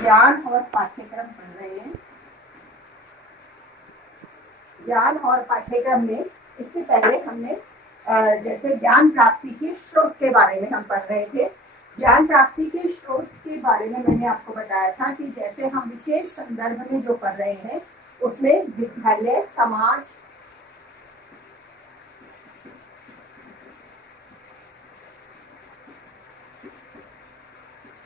ज्ञान और पाठ्यक्रम पढ़ रहे हैं। ज्ञान और पाठ्यक्रम में इससे पहले हमने जैसे ज्ञान प्राप्ति के स्रोत के बारे में हम पढ़ रहे थे। ज्ञान प्राप्ति के स्रोत के बारे में मैंने आपको बताया था कि जैसे हम विशेष संदर्भ में जो पढ़ रहे हैं उसमें विद्यालय, समाज,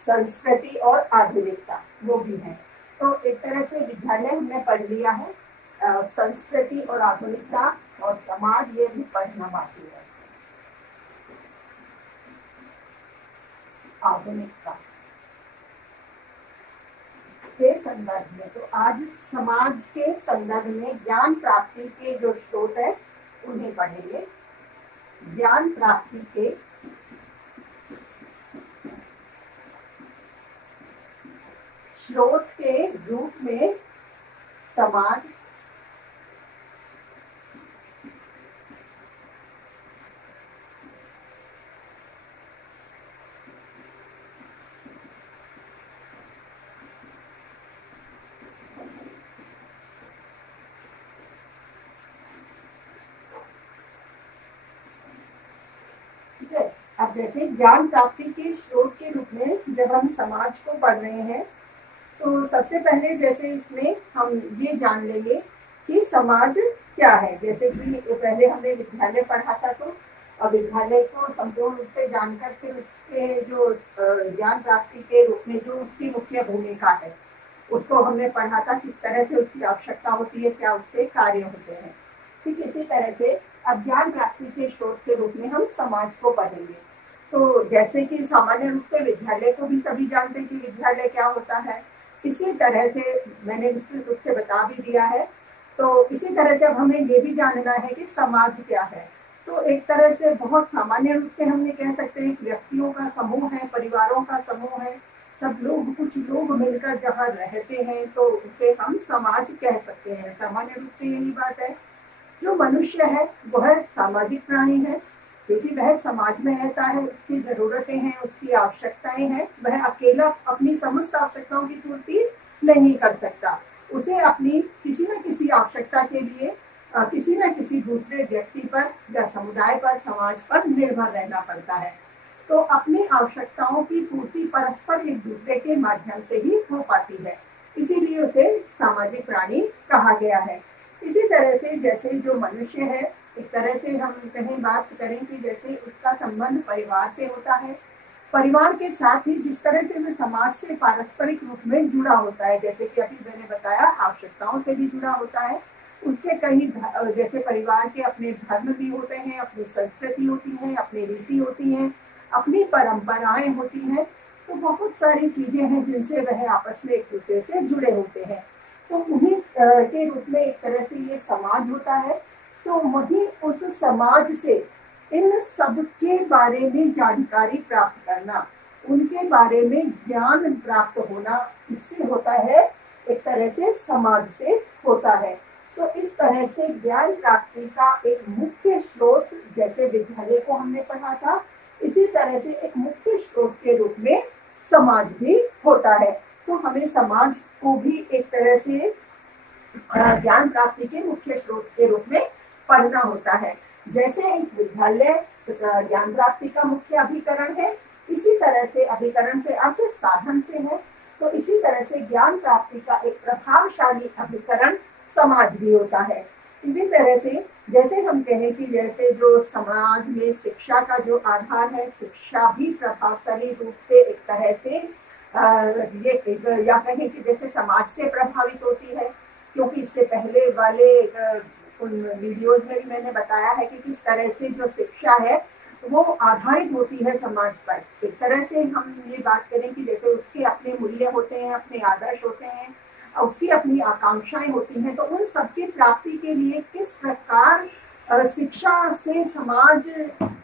संस्कृति और आधुनिकता वो भी है। तो एक तरह से विद्यालय हमने पढ़ लिया है, संस्कृति और आधुनिकता और समाज ये भी पढ़ना बाकी है। आधुनिकता के संदर्भ में तो आज समाज के संदर्भ में ज्ञान प्राप्ति के जो स्रोत है उन्हें पढ़ेंगे। ज्ञान प्राप्ति के स्रोत के रूप में समाज, अब जैसे ज्ञान प्राप्ति के स्रोत के रूप में जब हम समाज को पढ़ रहे हैं तो सबसे पहले जैसे इसमें हम ये जान लेंगे कि समाज क्या है। जैसे कि पहले हमने विद्यालय पढ़ा था तो विद्यालय को संपूर्ण रूप से जानकर फिर उसके जो ज्ञान प्राप्ति के रूप में जो उसकी मुख्य भूमिका है उसको हमने पढ़ा था, किस तरह से उसकी आवश्यकता होती है, क्या उसके कार्य होते हैं। ठीक इसी तरह से अब ज्ञान प्राप्ति के स्रोत के रूप में हम समाज को पढ़ेंगे। तो जैसे कि सामान्य रूप से विद्यालय को भी सभी जानते हैं कि विद्यालय क्या होता है, इसी तरह से मैंने विस्तृत रूप से बता भी दिया है। तो इसी तरह से अब हमें ये भी जानना है कि समाज क्या है। तो एक तरह से बहुत सामान्य रूप से हमने कह सकते हैं कि व्यक्तियों का समूह है, परिवारों का समूह है, सब लोग कुछ लोग मिलकर जहाँ रहते हैं तो उसे हम समाज कह सकते हैं। सामान्य रूप से यही बात है। जो मनुष्य है वह सामाजिक प्राणी है क्योंकि वह समाज में रहता है, उसकी जरूरतें हैं, उसकी आवश्यकताएं हैं। वह अकेला अपनी समस्त आवश्यकताओं की पूर्ति नहीं कर सकता। उसे अपनी किसी न किसी आवश्यकता के लिए किसी न किसी दूसरे व्यक्ति पर या समुदाय पर, समाज पर निर्भर रहना पड़ता है। तो अपनी आवश्यकताओं की पूर्ति परस्पर एक दूसरे के माध्यम से ही हो पाती है, इसीलिए उसे सामाजिक प्राणी कहा गया है। इसी तरह से जैसे जो मनुष्य है, एक तरह से हम कहीं बात करें कि जैसे उसका संबंध परिवार से होता है, परिवार के साथ ही जिस तरह से वह समाज से पारस्परिक रूप में जुड़ा होता है, जैसे कि अभी मैंने बताया आवश्यकताओं से भी जुड़ा होता है। उसके कई जैसे परिवार के अपने धर्म भी होते हैं, अपनी संस्कृति होती है, अपनी रीति होती है, अपनी परंपराएं होती हैं। तो बहुत सारी चीजें हैं जिनसे वह आपस में एक दूसरे से जुड़े होते हैं। तो उन्हीं के रूप में एक तरह से ये समाज होता है। तो वही उस समाज से इन सब के बारे में जानकारी प्राप्त करना, उनके बारे में ज्ञान प्राप्त होना, इससे होता है, एक तरह से समाज से होता है। तो इस तरह से ज्ञान प्राप्ति का एक मुख्य स्रोत, जैसे विद्यालय को हमने पढ़ा था, इसी तरह से एक मुख्य स्रोत के रूप में समाज भी होता है। तो हमें समाज को भी एक तरह से ज्ञान प्राप्ति के मुख्य स्रोत के रूप में पढ़ना होता है। जैसे एक विद्यालय ज्ञान प्राप्ति का मुख्य अभिकरण है, इसी तरह से अभिकरण से अर्थ साधन से है, तो इसी तरह से ज्ञान प्राप्ति का एक प्रभावशाली अभिकरण समाज भी होता है। इसी तरह से जैसे हम कहें कि जैसे जो समाज में शिक्षा का जो आधार है, शिक्षा भी प्रभावशाली रूप से एक तरह से ये या कहें कि जैसे समाज से प्रभावित होती है, क्योंकि इससे पहले वाले उन वीडियोज में भी मैंने बताया है कि किस तरह से जो शिक्षा है वो आधारित होती है समाज पर। एक तरह से हम ये बात करें कि जैसे उसके अपने मूल्य होते हैं, अपने आदर्श होते हैं, उसकी अपनी आकांक्षाएं होती हैं। तो उन सबकी प्राप्ति के लिए किस प्रकार शिक्षा से समाज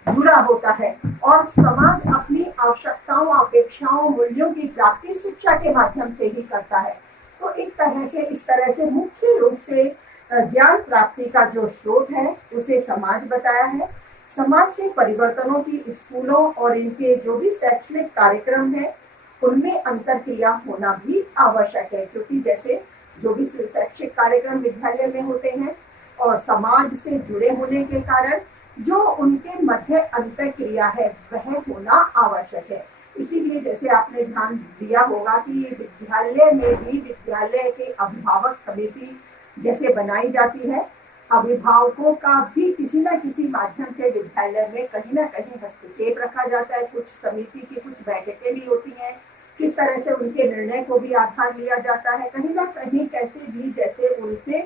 जुड़ा होता है और समाज अपनी आवश्यकताओं, अपेक्षाओं, मूल्यों की प्राप्ति शिक्षा के माध्यम से ही करता है। तो एक तरह से इस तरह से मुख्य रूप से ज्ञान प्राप्ति का जो स्रोत है उसे समाज बताया है। समाज के परिवर्तनों की स्कूलों और इनके जो भी शैक्षणिक कार्यक्रम है उनमें अंतरक्रिया होना भी आवश्यक है, क्योंकि जैसे जो भी शैक्षिक कार्यक्रम विद्यालय में होते हैं और समाज से जुड़े होने के कारण जो उनके मध्य अंतरक्रिया है वह होना आवश्यक है। इसीलिए जैसे आपने ध्यान दिया होगा कि विद्यालय में भी विद्यालय के अभिभावक समिति जैसे बनाई जाती है, अभिभावकों का भी किसी न किसी माध्यम से विद्यालय में कहीं ना कहीं हस्तक्षेप रखा जाता है। कुछ समिति की कुछ बैठकें भी होती हैं, किस तरह से उनके निर्णय को भी आधार लिया जाता है, कहीं ना कहीं कैसे भी जैसे उनसे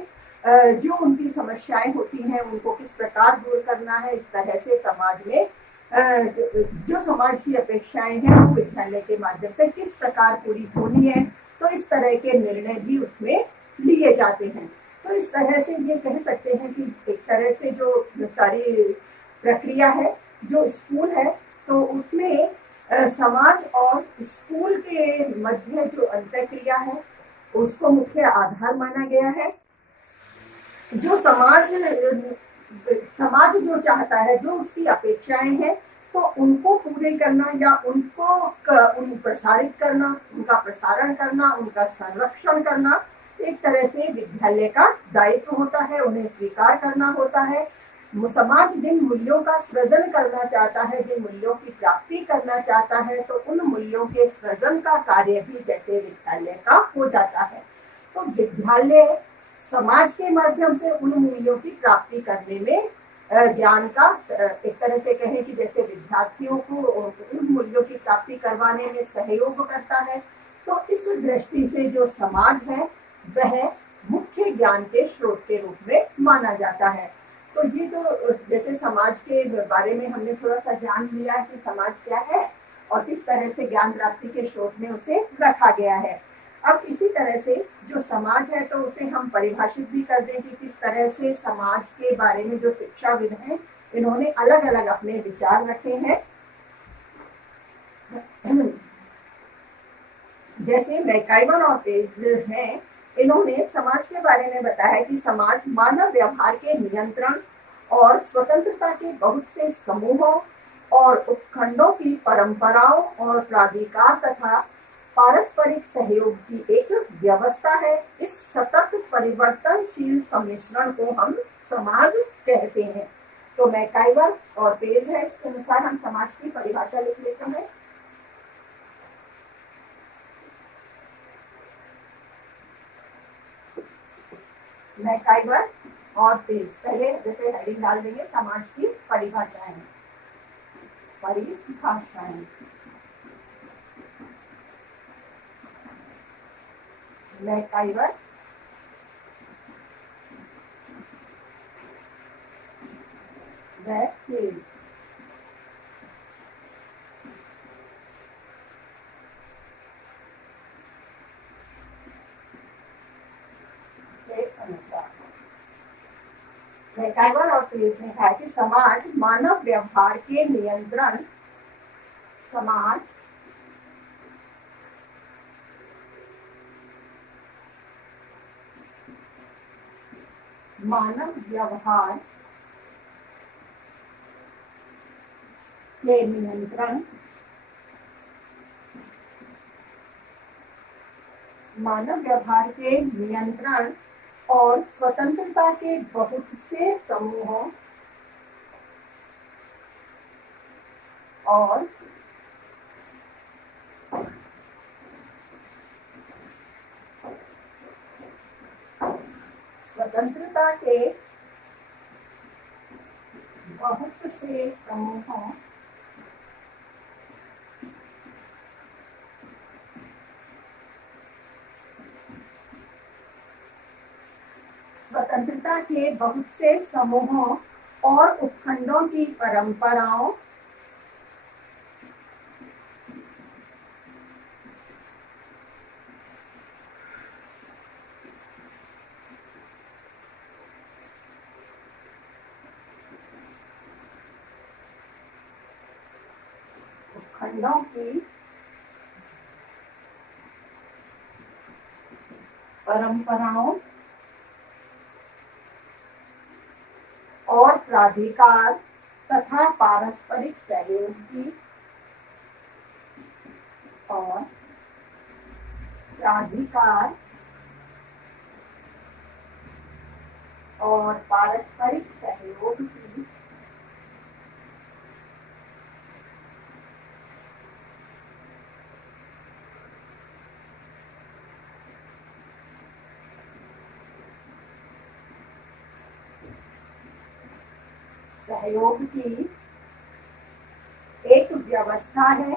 जो उनकी समस्याएं होती हैं उनको किस प्रकार दूर करना है, इस तरह से समाज में जो समाज की अपेक्षाएं हैं वो विद्यालय के माध्यम से किस प्रकार पूरी होनी है, तो इस तरह के निर्णय भी उसमें लिए जाते हैं। तो इस तरह से ये कह सकते हैं कि एक तरह से जो सारी प्रक्रिया है जो स्कूल है तो उसमें समाज और स्कूल के मध्य जो अंतरक्रिया है उसको मुख्य आधार माना गया है। जो समाज जो चाहता है, जो उसकी अपेक्षाएं हैं, तो उनको पूरे करना या उन प्रसारित करना, उनका प्रसारण करना, उनका संरक्षण करना एक तरह से विद्यालय का दायित्व होता है, उन्हें स्वीकार करना होता है। समाज जिन मूल्यों का सृजन करना चाहता है, जिन मूल्यों की प्राप्ति करना चाहता है, तो उन मूल्यों के सृजन का कार्य भी जैसे विद्यालय का हो जाता है। तो विद्यालय समाज के माध्यम से उन मूल्यों की प्राप्ति करने में ज्ञान का एक तरह से कहें कि जैसे विद्यार्थियों को उन मूल्यों की प्राप्ति करवाने में सहयोग करता है। तो इस दृष्टि से जो समाज है वह मुख्य ज्ञान के स्रोत के रूप में माना जाता है। तो ये तो जैसे समाज के बारे में हमने थोड़ा सा जान लिया कि समाज क्या है और किस तरह से ज्ञान प्राप्ति के स्रोत में उसे रखा गया है। अब इसी तरह से जो समाज है तो उसे हम परिभाषित भी कर दें कि किस तरह से समाज के बारे में जो शिक्षाविद हैं इन्होंने अलग अलग अपने विचार रखे हैं। जैसे मैकाइवर और पेज हैं, इन्होंने समाज के बारे में बताया कि समाज मानव व्यवहार के नियंत्रण और स्वतंत्रता के बहुत से समूहों और उपखंडों की परंपराओं और प्राधिकार तथा पारस्परिक सहयोग की एक व्यवस्था है। इस सतत परिवर्तनशील सम्मिश्रण को हम समाज कहते हैं। तो मैकाइवर और पेज है, इसके अनुसार हम समाज की परिभाषा लिख लेते हैं। मैकाइवर और पेज पहले जैसे हेडिंग डाल देंगे समाज की परिभाषाएं। मैकाइवर व पेज मैकाइवर और पेज ने कहा कि समाज मानव व्यवहार के नियंत्रण, समाज मानव व्यवहार के नियंत्रण, मानव व्यवहार के नियंत्रण और स्वतंत्रता के बहुत से समूहों और स्वतंत्रता के बहुत से समूहों स्वतंत्रता के बहुत से समूहों और उपखंडों की परंपराओं उपखंडों की परंपराओं और प्राधिकार तथा पारस्परिक सहयोग की और प्राधिकार और पारस्परिक सहयोग की एक व्यवस्था है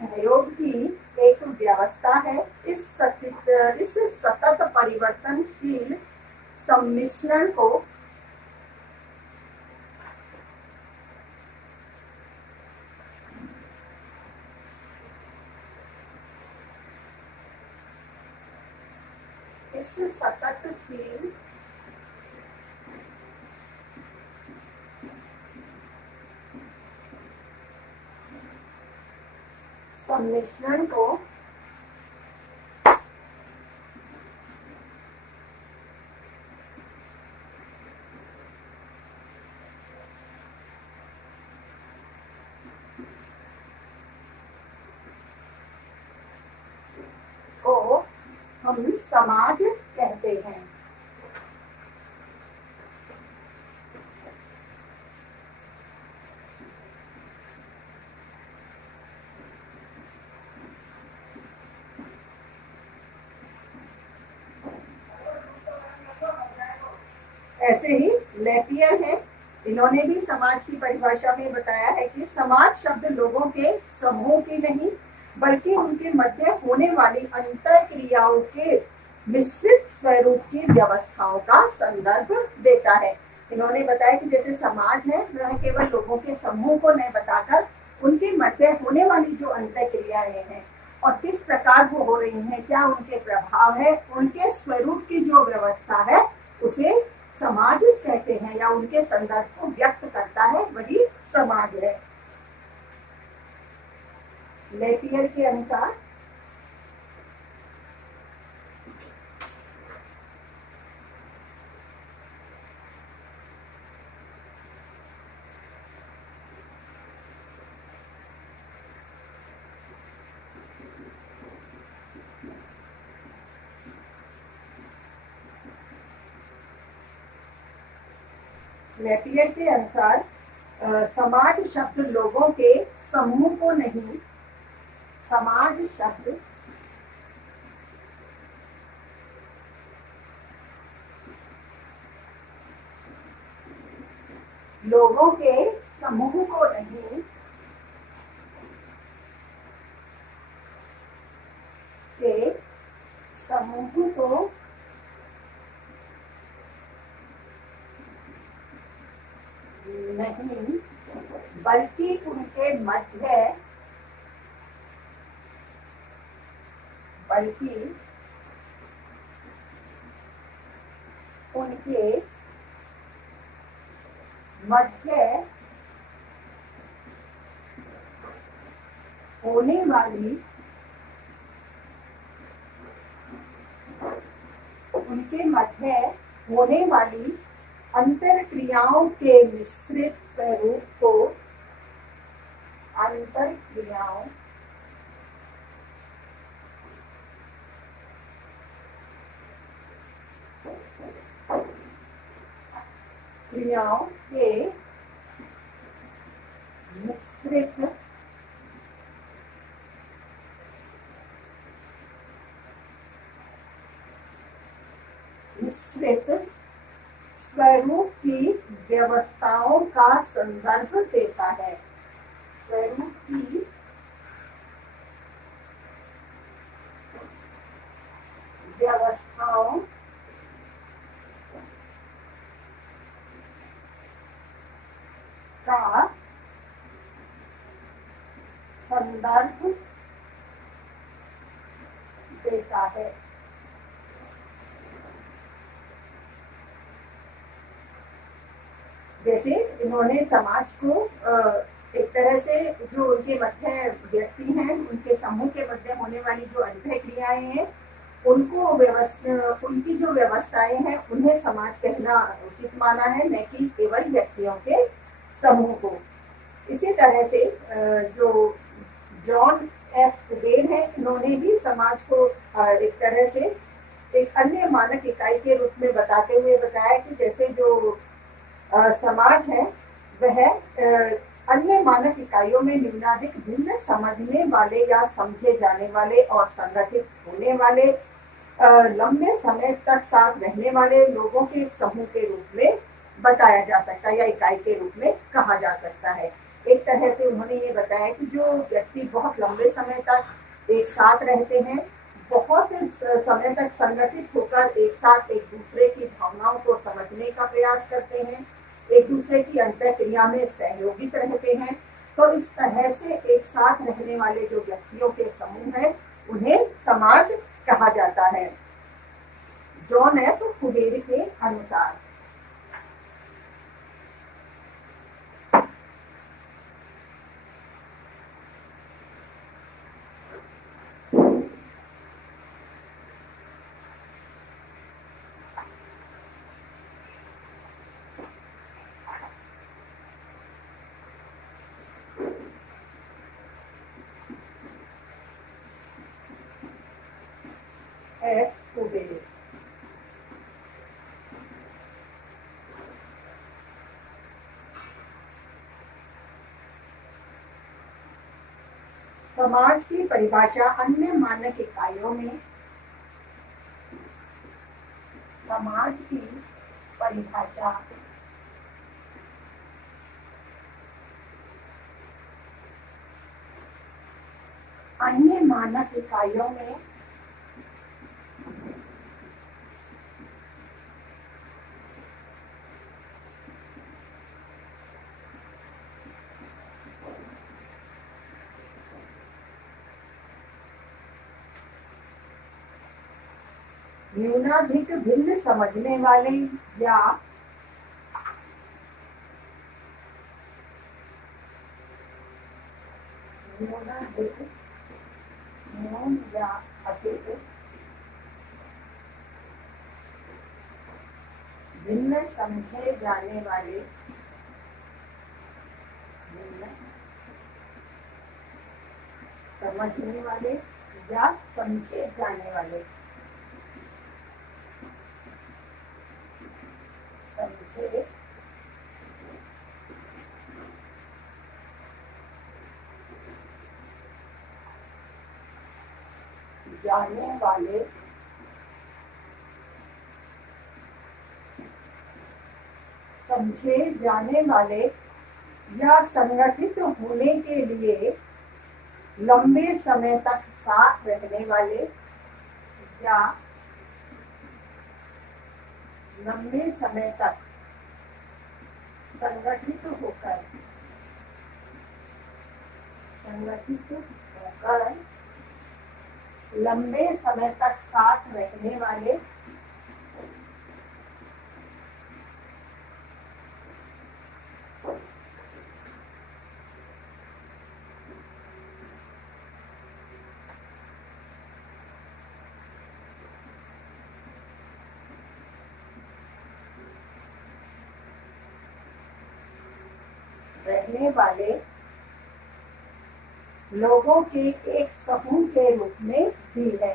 सहयोग की एक व्यवस्था है। इस सतत परिवर्तनशील सम्मिश्रण को सम्मिश्रण को हम समाज कहते हैं। ऐसे ही लेपियर है, इन्होंने भी समाज की परिभाषा में बताया है कि समाज शब्द लोगों के समूह की नहीं बल्कि उनके मध्य होने वाली अंतर क्रियाओं के मिश्रित स्वरूप की व्यवस्थाओं का संदर्भ देता है। इन्होंने बताया कि जैसे समाज है वह केवल लोगों के समूह को नहीं बताकर उनके मध्य होने वाली जो अंतर क्रियाएं हैं और किस प्रकार वो हो रही हैं, क्या उनके प्रभाव है, उनके स्वरूप की जो व्यवस्था है उसे समाज कहते हैं या उनके संदर्भ को व्यक्त करता है, वही समाज है। लेपियर के अनुसार समाज शब्द लोगों के समूह को नहीं, समाज शब्द लोगों के समूह को नहीं के समूह को नहीं बल्कि उनके मध्य होने वाली अंतर क्रियाओं के मिश्रित स्वरूप को अंतर क्रियाओं के मिश्रित स्वरूप की व्यवस्थाओं का संदर्भ देता है। स्वरूप की व्यवस्थाओं का संदर्भ देता है। जैसे इन्होंने समाज को एक तरह से जो उनके मध्य व्यक्ति हैं उनके समूह के मध्य होने वाली जो अंतः क्रियाएं हैं उनकी जो व्यवस्थाएं हैं उन्हें समाज कहना उचित माना है, न कि केवल व्यक्तियों के समूह को। इसी तरह से जो जॉन एफ कुबेर है, इन्होंने भी समाज को एक तरह से एक अन्य मानक इकाई के रूप में बताते हुए बताया कि जैसे जो समाज है वह अन्य मानक इकाइयों में निम्नाधिक भिन्न समझने वाले या समझे जाने वाले और संगठित होने वाले लंबे समय तक साथ रहने वाले लोगों के एक समूह के रूप में बताया जा सकता है या इकाई के रूप में कहा जा सकता है। एक तरह से उन्होंने ये बताया कि जो व्यक्ति बहुत लंबे समय तक एक साथ रहते हैं, बहुत समय तक संगठित होकर एक साथ एक दूसरे की भावनाओं को समझने का प्रयास करते हैं, एक दूसरे की अंतःक्रिया में सहयोगित रहते हैं, तो इस तरह से एक साथ रहने वाले जो व्यक्तियों के समूह हैं उन्हें समाज कहा जाता है, जॉन एफ कुबेर के अनुसार। समाज की परिभाषा अन्य मानक इकाइयों में समाज की परिभाषा अन्य मानक इकाइयों में न्यूनाधिक भिन्न समझने वाले या न्यूनाधिक न्यून या अधिक भिन्न समझे जाने वाले समझने वाले या समझे जाने वाले समझे जाने वाले समझे जाने वाले या संगठित होने के लिए लंबे समय तक साथ रहने वाले या लंबे समय तक संगठित होकर लंबे समय तक साथ रहने वाले लोगों के एक समूह के रूप में भी है।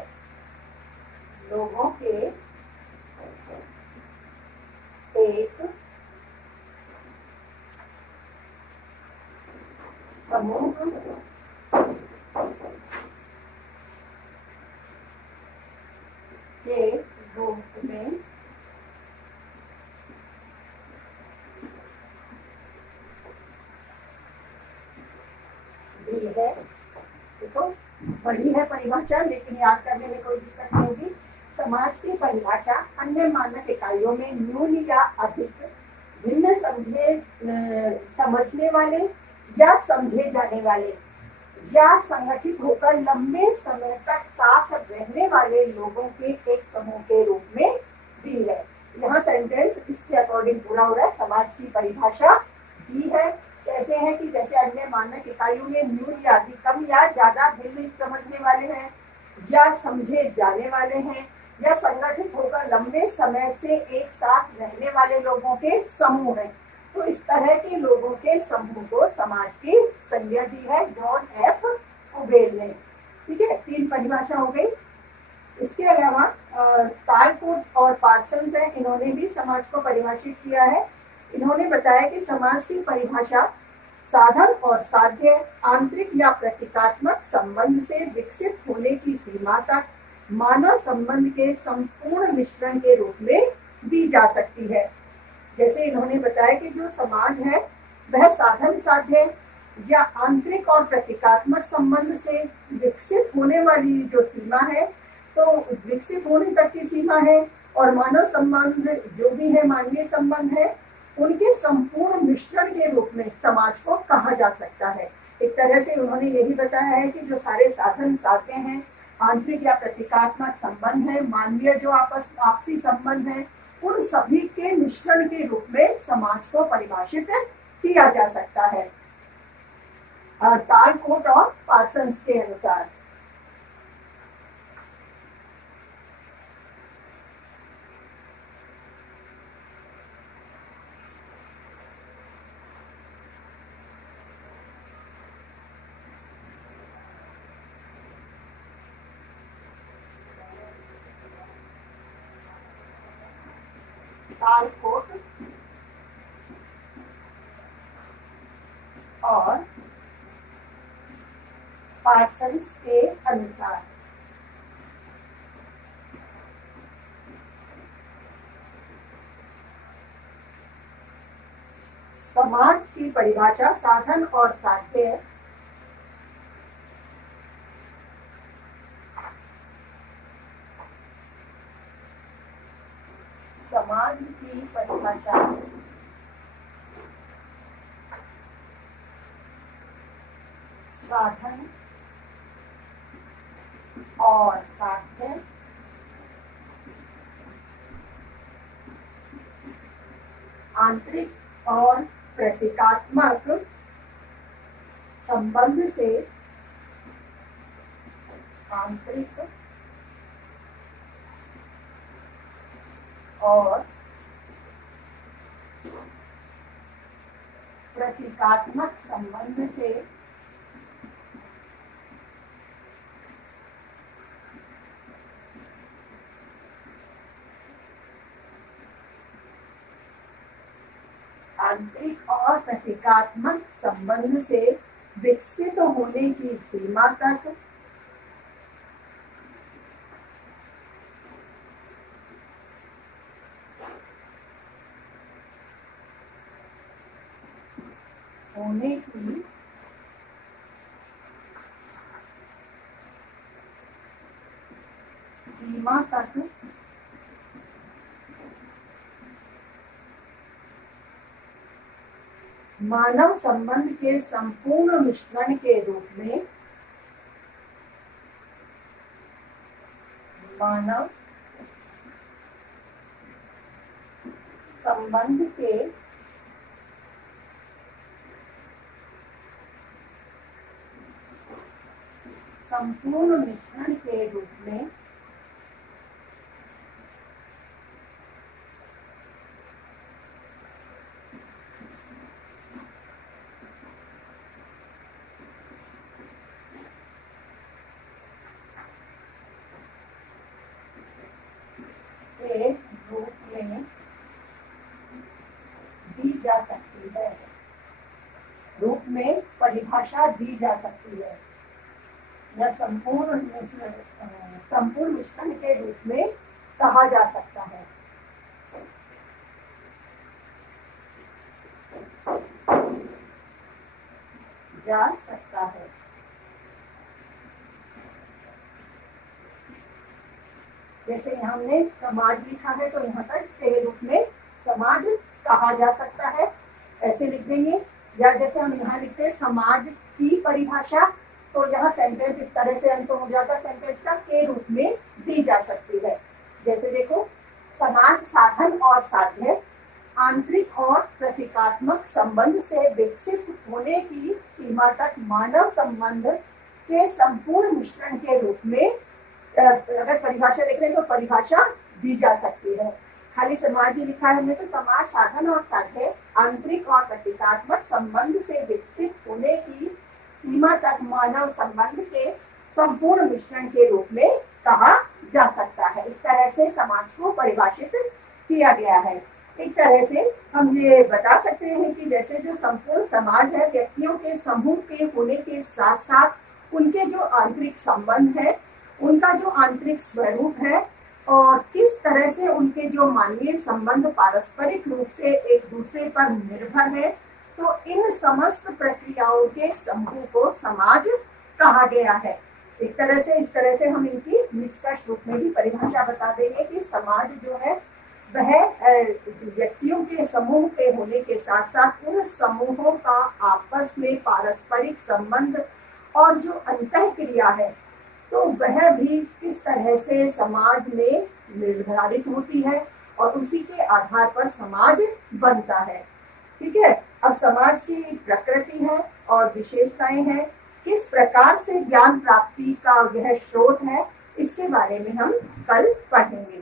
लोगों के एक समूह के रूप में भी है। देखो बड़ी है परिभाषा, लेकिन याद करने में कोई दिक्कत नहीं होगी। समाज की परिभाषा अन्य मानक इकाइयों में न्यून या अधिक भिन्न समझने वाले या समझे जाने वाले या संगठित होकर लंबे समय तक साथ रहने वाले लोगों के एक समूह के रूप में दी है। यहाँ सेंटेंस इसके अकॉर्डिंग पूरा हो रहा है। समाज की परिभाषा दी है कैसे है कि जैसे अन्य मानक इकाइयों में न्यून या अधिक, कम या ज्यादा भिन्न समझने वाले हैं या समझे जाने वाले हैं या संगठित होकर लंबे समय से एक साथ रहने वाले लोगों के समूह हैं। तो इस तरह के लोगों के समूह को समाज की संज्ञा दी है जॉन एफ उबेल ने। ठीक है, 3 परिभाषा हो गई। इसके अलावा टालकोट और पार्सन्स है, इन्होंने भी समाज को परिभाषित किया है। इन्होंने बताया कि समाज की परिभाषा साधन और साध्य, आंतरिक या प्रतीकात्मक संबंध से विकसित होने की सीमा तक मानव संबंध के संपूर्ण मिश्रण के रूप में दी जा सकती है। जैसे इन्होंने बताया कि जो समाज है वह साधन साध्य या आंतरिक और प्रतीकात्मक संबंध से विकसित होने वाली जो सीमा है, तो विकसित होने तक की सीमा है, और मानव संबंध जो भी है, मानवीय संबंध है, उनके संपूर्ण मिश्रण के रूप में समाज को कहा जा सकता है। एक तरह से उन्होंने यही बताया है कि जो सारे साधन साध्य हैं, आंतरिक या प्रतीकात्मक संबंध है, मानवीय जो आपसी संबंध है, उन सभी के मिश्रण के रूप में समाज को परिभाषित किया जा सकता है टालकोट और पार्सन्स के अनुसार। टालकोट और पार्सन्स के अनुसार समाज की परिभाषा साधन और साध्य, समाज की परिभाषा साधन और साध्य, आंतरिक और प्रतीकात्मक संबंध से, आंतरिक और प्रतीकात्मक संबंध से आंतरिक और प्रतीकात्मक संबंध से विकसित होने की सीमा तक होने की सीमा तक मानव संबंध के संपूर्ण मिश्रण के रूप में, मानव संबंध के संपूर्ण मिश्रण के रूप में रूप में दी जा सकती है, रूप में परिभाषा दी जा सकती है, या संपूर्ण मिश्रण के रूप में कहा जा सकता है। जा सकता है। जैसे हमने समाज लिखा है तो यहाँ पर के रूप में समाज कहा जा सकता है, ऐसे लिख देंगे। या जैसे हम यहाँ लिखते हैं समाज की परिभाषा, तो यहाँ सेंटेंस इस तरह से अंत हो जाता है, सेंटेंस का के रूप में दी जा सकती है। जैसे देखो, समाज साधन और साध्य, आंतरिक और प्रतीकात्मक संबंध से विकसित होने की सीमा तक मानव संबंध के संपूर्ण मिश्रण के रूप में अगर परिभाषा देख रहे हैं तो परिभाषा दी जा सकती है। खाली समाज ही लिखा है हमने, तो समाज साधन और साध्य आंतरिक और प्रतीकात्मक संबंध से विकसित होने की सीमा तक मानव संबंध के संपूर्ण मिश्रण के रूप में कहा जा सकता है। इस तरह से समाज को परिभाषित किया गया है। एक तरह से हम ये बता सकते हैं कि जैसे जो संपूर्ण समाज है व्यक्तियों के समूह के होने के साथ साथ उनके जो आंतरिक संबंध है, उनका जो आंतरिक स्वरूप है और किस तरह से उनके जो मानवीय संबंध पारस्परिक रूप से एक दूसरे पर निर्भर है, तो इन समस्त प्रक्रियाओं के समूह को समाज कहा गया है। एक तरह से इस तरह से हम इनकी निष्कर्ष रूप में भी परिभाषा बता देंगे कि समाज जो है वह व्यक्तियों के समूह के होने के साथ साथ उन समूहों का आपस में पारस्परिक संबंध और जो अंतःक्रिया है तो वह भी किस तरह से समाज में निर्धारित होती है और उसी के आधार पर समाज बनता है। ठीक है, अब समाज की प्रकृति है और विशेषताएं हैं, किस प्रकार से ज्ञान प्राप्ति का यह स्रोत है, इसके बारे में हम कल पढ़ेंगे।